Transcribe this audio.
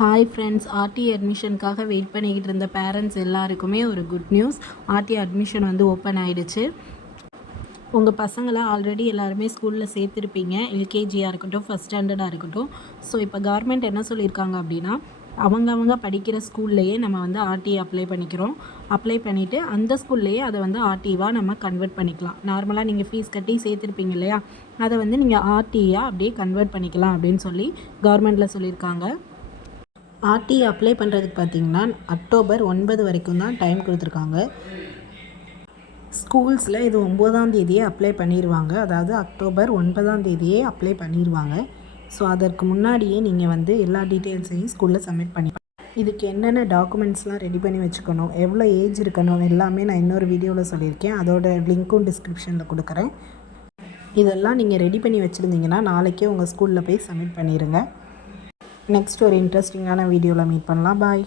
Hi friends, RT அட்மிஷனுக்காக wait பண்ணிக்கிட்டு இருந்த parents எல்லாருக்குமே ஒரு குட் நியூஸ். ஆர்டி அட்மிஷன் வந்து ஓப்பன் ஆகிடுச்சு. உங்கள் பசங்களை ஆல்ரெடி எல்லாருமே ஸ்கூலில் சேர்த்துருப்பீங்க. எல்கேஜியாக இருக்கட்டும், ஃபஸ்ட் ஸ்டாண்டர்டாக இருக்கட்டும். ஸோ இப்போ கவர்மெண்ட் என்ன சொல்லியிருக்காங்க அப்படின்னா, அவங்க படிக்கிற ஸ்கூல்லையே நம்ம வந்து ஆர்டி அப்ளை பண்ணிக்கிறோம். அப்ளை பண்ணிவிட்டு அந்த ஸ்கூல்லையே அதை வந்து ஆர்டிவாக நம்ம கன்வெர்ட் பண்ணிக்கலாம். நார்மலாக நீங்கள் ஃபீஸ் கட்டி சேர்த்துருப்பீங்க இல்லையா, அதை வந்து நீங்கள் ஆர்டியாக அப்படியே கன்வெர்ட் பண்ணிக்கலாம் அப்படின்னு சொல்லி கவர்மெண்ட்டில் சொல்லியிருக்காங்க. ஆர்டி அப்ளை பண்ணுறதுக்கு பார்த்திங்கன்னா அக்டோபர் 9 வரைக்கும் தான் டைம் கொடுத்துருக்காங்க. ஸ்கூல்ஸில் இது 9ஆம் தேதியே அப்ளை பண்ணிடுவாங்க. அதாவது அக்டோபர் 9ஆம் தேதியே அப்ளை பண்ணிடுவாங்க. ஸோ அதற்கு முன்னாடியே நீங்கள் வந்து எல்லா டீட்டெயில்ஸையும் ஸ்கூலில் சப்மிட் பண்ணி இதுக்கு என்னென்ன டாக்குமெண்ட்ஸ்லாம் ரெடி பண்ணி வச்சுக்கணும், எவ்வளோ ஏஜ் இருக்கணும், எல்லாமே நான் இன்னொரு வீடியோவில் சொல்லியிருக்கேன். அதோட லிங்க்கும் டிஸ்கிரிப்ஷனில் கொடுக்குறேன். இதெல்லாம் நீங்கள் ரெடி பண்ணி வச்சுருந்தீங்கன்னா நாளைக்கே உங்கள் ஸ்கூலில் போய் சப்மிட் பண்ணிடுங்க. நெக்ஸ்ட் ஒரு இன்ட்ரெஸ்டிங்கான வீடியோவில் மீட் பண்ணலாம். பாய்.